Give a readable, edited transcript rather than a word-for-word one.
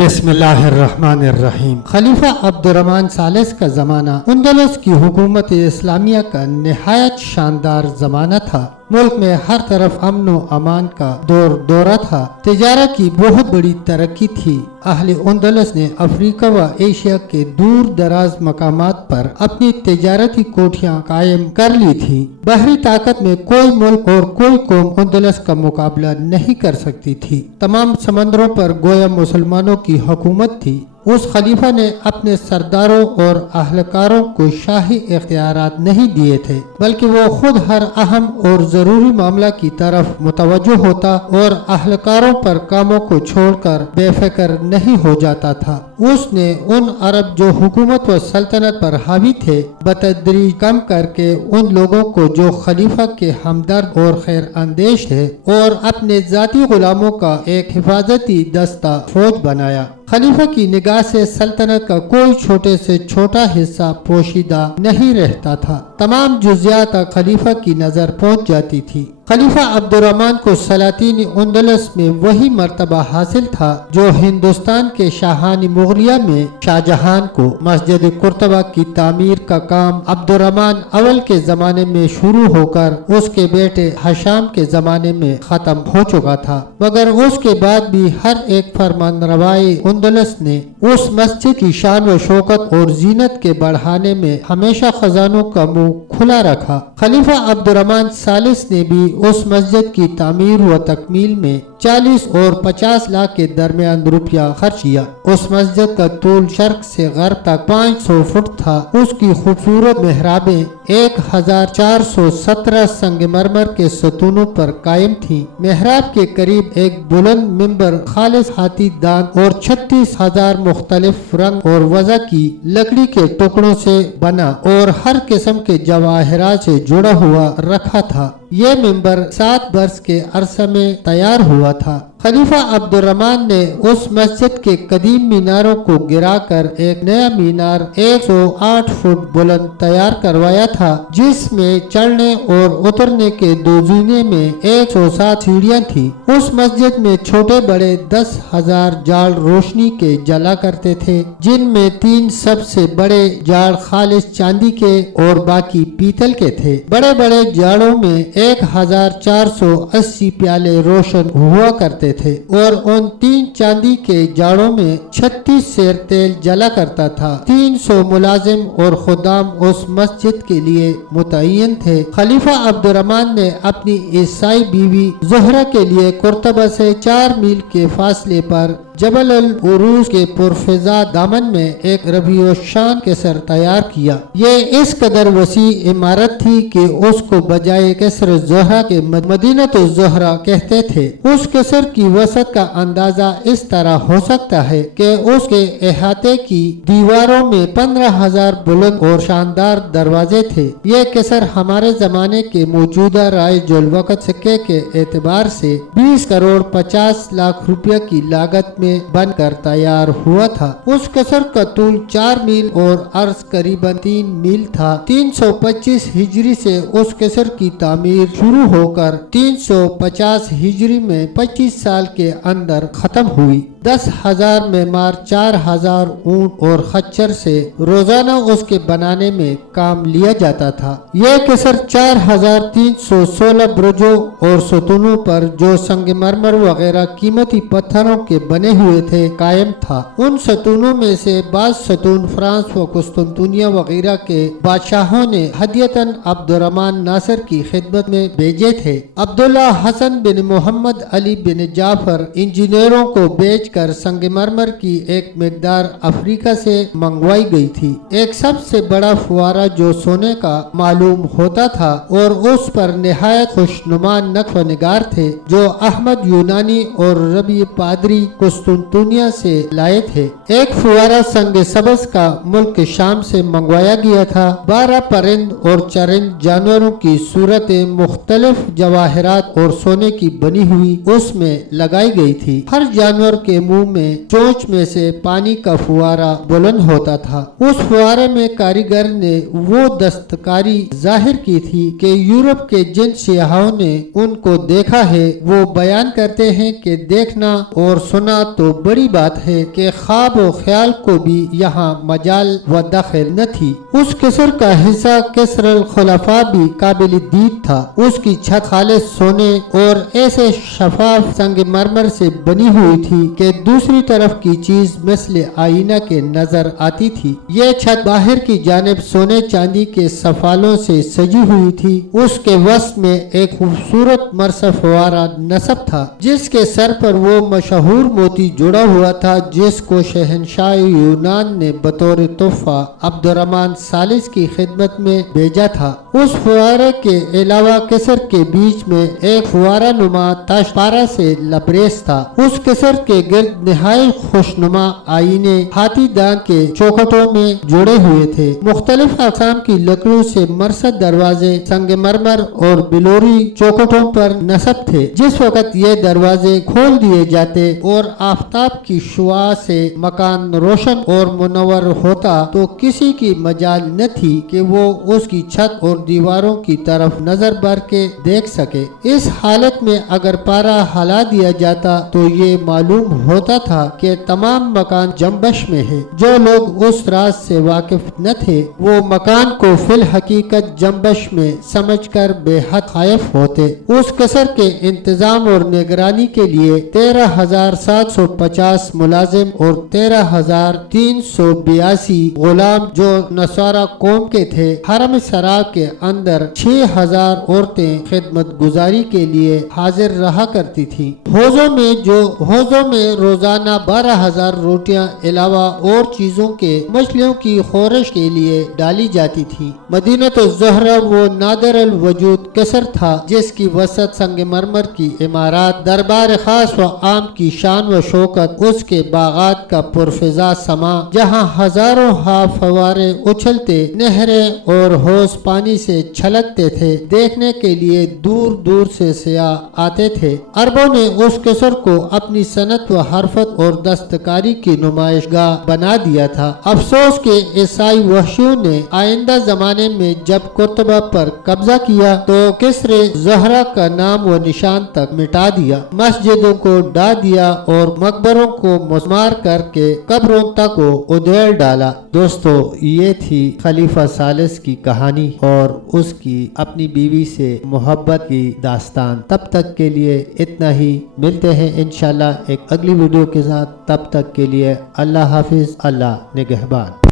بسم اللہ الرحمن الرحیم۔ خلیفہ عبدالرحمن ثالث کا زمانہ اندلس کی حکومت اسلامیہ کا نہایت شاندار زمانہ تھا۔ ملک میں ہر طرف امن و امان کا دورہ تھا۔ تجارت کی بہت بڑی ترقی تھی۔ اہل اندلس نے افریقہ و ایشیا کے دور دراز مقامات پر اپنی تجارتی کوٹھیاں قائم کر لی تھی۔ بحری طاقت میں کوئی ملک اور کوئی قوم اندلس کا مقابلہ نہیں کر سکتی تھی۔ تمام سمندروں پر گویا مسلمانوں کی حکومت تھی۔ اس خلیفہ نے اپنے سرداروں اور اہلکاروں کو شاہی اختیارات نہیں دیے تھے، بلکہ وہ خود ہر اہم اور ضروری معاملہ کی طرف متوجہ ہوتا اور اہلکاروں پر کاموں کو چھوڑ کر بے فکر نہیں ہو جاتا تھا۔ اس نے ان عرب جو حکومت و سلطنت پر حاوی تھے بتدریج کم کر کے ان لوگوں کو جو خلیفہ کے ہمدرد اور خیر اندیش تھے اور اپنے ذاتی غلاموں کا ایک حفاظتی دستہ فوج بنایا۔ خلیفہ کی نگاہ سے سلطنت کا کوئی چھوٹے سے چھوٹا حصہ پوشیدہ نہیں رہتا تھا۔ تمام جزیات خلیفہ کی نظر پہنچ جاتی تھی۔ خلیفہ عبدالرحمن کو سلاطین اندلس میں وہی مرتبہ حاصل تھا جو ہندوستان کے شاہان مغلیہ میں شاہ جہان کو۔ مسجد قرطبہ کی تعمیر کا کام عبدالرحمن اول کے زمانے میں شروع ہو کر اس کے بیٹے ہشام کے زمانے میں ختم ہو چکا تھا، مگر اس کے بعد بھی ہر ایک فرمان روائے اندلس نے اس مسجد کی شان و شوکت اور زینت کے بڑھانے میں ہمیشہ خزانوں کا منہ کھلا رکھا۔ خلیفہ عبدالرحمن ثالث نے بھی اس مسجد کی تعمیر و تکمیل میں 40 اور 50 لاکھ کے درمیان روپیہ خرچ کیا۔ اس مسجد کا طول شرق سے غرب تک 500 فٹ تھا۔ اس کی خوبصورت محرابیں 1417 سنگ مرمر کے ستونوں پر قائم تھیں۔ محراب کے قریب ایک بلند منبر خالص ہاتھی دانت اور 36,000 مختلف رنگ اور وضع کی لکڑی کے ٹکڑوں سے بنا اور ہر قسم کے جواہرات سے جڑا ہوا رکھا تھا۔ یہ منبر 7 برس کے عرصے میں تیار ہوا تھا۔ خلیفہ عبدالرحمن نے اس مسجد کے قدیم میناروں کو گرا کر ایک نیا مینار 108 فٹ بلند تیار کروایا تھا، جس میں چڑھنے اور اترنے کے 2 زینے میں 107 سیڑھیاں تھیں۔ اس مسجد میں چھوٹے بڑے 10,000 جال روشنی کے جلا کرتے تھے، جن میں 3 سب سے بڑے جال خالص چاندی کے اور باقی پیتل کے تھے۔ بڑے بڑے جالوں میں 1480 پیالے روشن ہوا کرتے تھے اور ان 3 چاندی کے جاڑوں میں 36 سیر تیل جلا کرتا تھا۔ 300 ملازم اور خدام اس مسجد کے لیے متعین تھے۔ خلیفہ عبدالرحمن نے اپنی عیسائی بیوی زہرہ کے لیے قرطبہ سے 4 میل کے فاصلے پر جبل العروج کے پرفضا دامن میں ایک ربیع الشان قصر تیار کیا۔ یہ اس قدر وسیع عمارت تھی کہ اس کو بجائے قصر زہرہ کے مدینۃ الزہرہ کہتے تھے۔ اس قصر کی وسعت کا اندازہ اس طرح ہو سکتا ہے کہ اس کے احاطے کی دیواروں میں 15,000 بلند اور شاندار دروازے تھے۔ یہ قصر ہمارے زمانے کے موجودہ رائج الوقت سکے کے اعتبار سے 20 کروڑ 50 لاکھ روپیہ کی لاگت میں بن کر تیار ہوا تھا۔ اس قصر کا طول 4 میل اور عرض قریباً 3 میل تھا۔ 325 ہجری سے اس قصر کی تعمیر شروع ہو کر 350 ہجری میں 25 سال کے اندر ختم ہوئی۔ 10,000 معمار 4,000 اونٹ اور خچر سے روزانہ اس کے بنانے میں کام لیا جاتا تھا۔ یہ قصر 4,316 برجوں اور ستونوں پر جو سنگ مرمر وغیرہ قیمتی پتھروں کے بنے ہوئے تھے قائم تھا۔ ان ستونوں میں سے بعض ستون فرانس و قسطنطنیہ وغیرہ کے بادشاہوں نے ہدیتاً عبدالرحمن ناصر کی خدمت میں بھیجے تھے۔ عبداللہ حسن بن محمد علی بن جعفر انجینئروں کو بیچ کر سنگ مرمر کی ایک مقدار افریقہ سے منگوائی گئی تھی۔ ایک سب سے بڑا فوارہ جو سونے کا معلوم ہوتا تھا اور اس پر نہایت خوشنما نقش و نگار تھے، جو احمد یونانی اور ربیع پادری قسطنطنیہ سے لائے تھے۔ ایک فوارہ سنگ سبز کا ملک شام سے منگوایا گیا تھا۔ 12 پرند اور چرند جانوروں کی صورتیں مختلف جواہرات اور سونے کی بنی ہوئی اس میں لگائی گئی تھی۔ ہر جانور کے منہ میں چونچ میں سے پانی کا فوارہ بلند ہوتا تھا۔ اس فوارے میں کاریگر نے وہ دستکاری ظاہر کی تھی کہ یورپ کے جن سیاحوں نے ان کو دیکھا ہے وہ بیان کرتے ہیں کہ دیکھنا اور سنا تو بڑی بات ہے کہ خواب و خیال کو بھی یہاں مجال و دخل نہ تھی۔ اس قصر کا حصہ قصر الخلفاء بھی قابل دید تھا۔ اس کی چھت خالص سونے اور ایسے شفاف سنگ مرمر سے بنی ہوئی تھی کہ دوسری طرف کی چیز مثل آئینہ کے نظر آتی تھی۔ یہ چھت باہر کی جانب سونے چاندی کے سفالوں سے سجی ہوئی تھی۔ اس کے وسط میں ایک خوبصورت مرصع فوارہ نصب تھا جس کے سر پر وہ مشہور موتی جڑا ہوا تھا جس کو شہنشاہ یونان نے بطور تحفہ عبد الرحمن ثالث کی خدمت میں بھیجا تھا۔ اس فوارے کے علاوہ قصر کے بیچ میں ایک فوارہ نما تاش پارہ سے لبریز تھا۔ اس قصر کے گرد نہایت خوشنما آئینے ہاتھی دانت کے چوکھٹوں میں جڑے ہوئے تھے۔ مختلف اقسام کی لکڑیوں سے مرصد دروازے سنگ مرمر اور بلوری چوکھٹوں پر نصب تھے۔ جس وقت یہ دروازے کھول دیے جاتے اور آفتاب کی شعاع سے مکان روشن اور منور ہوتا تو کسی کی مجال نہ تھی کہ وہ اس کی چھت اور دیواروں کی طرف نظر بھر کے دیکھ سکے۔ اس حالت میں اگر پارہ ہلا دیا جاتا تو یہ معلوم ہوتا تھا کہ تمام مکان جنبش میں ہے۔ جو لوگ اس راز سے واقف نہ تھے وہ مکان کو فی الحقیقت جنبش میں سمجھ کر بے حد خائف ہوتے۔ اس قصر کے انتظام اور نگرانی کے لیے 13,750 ملازم اور 13,382 غلام جو نصارہ قوم کے تھے۔ حرم سرا کے اندر 6,000 عورتیں خدمت گزاری کے لیے حاضر رہا کرتی تھیں۔ حوضوں میں روزانہ 12,000 روٹیاں علاوہ اور چیزوں کے مچھلیوں کی خورش کے لیے ڈالی جاتی تھی۔ مدینہ الزہرہ وہ نادر الوجود قصر تھا جس کی وسط سنگ مرمر کی عمارات، دربار خاص و عام کی شان و شوکت، اس کے باغات کا پرفضا سما جہاں ہزاروں فوارے اچھلتے، نہریں اور حوض پانی سے چھلکتے تھے، دیکھنے کے لیے دور دور سے سیاح آتے تھے۔ عربوں نے اس قصر کو اپنی صنعت و حرفت اور دستکاری کی نمائش گاہ بنا دیا تھا۔ افسوس کہ عیسائی وحشیوں نے آئندہ زمانے میں جب قرطبہ پر قبضہ کیا تو قصر زہرہ کا نام و نشان تک مٹا دیا، مسجدوں کو ڈھا دیا اور مقبروں کو مسمار کر کے قبروں تک کو ادھیڑ ڈالا۔ دوستو، یہ تھی خلیفہ ثالث کی کہانی اور اس کی اپنی بیوی سے محبت کی داستان۔ تب تک کے لیے اتنا ہی، ملتے ہیں انشاءاللہ ایک اگلی ویڈیو کے ساتھ۔ تب تک کے لیے اللہ حافظ، اللہ نگہبان۔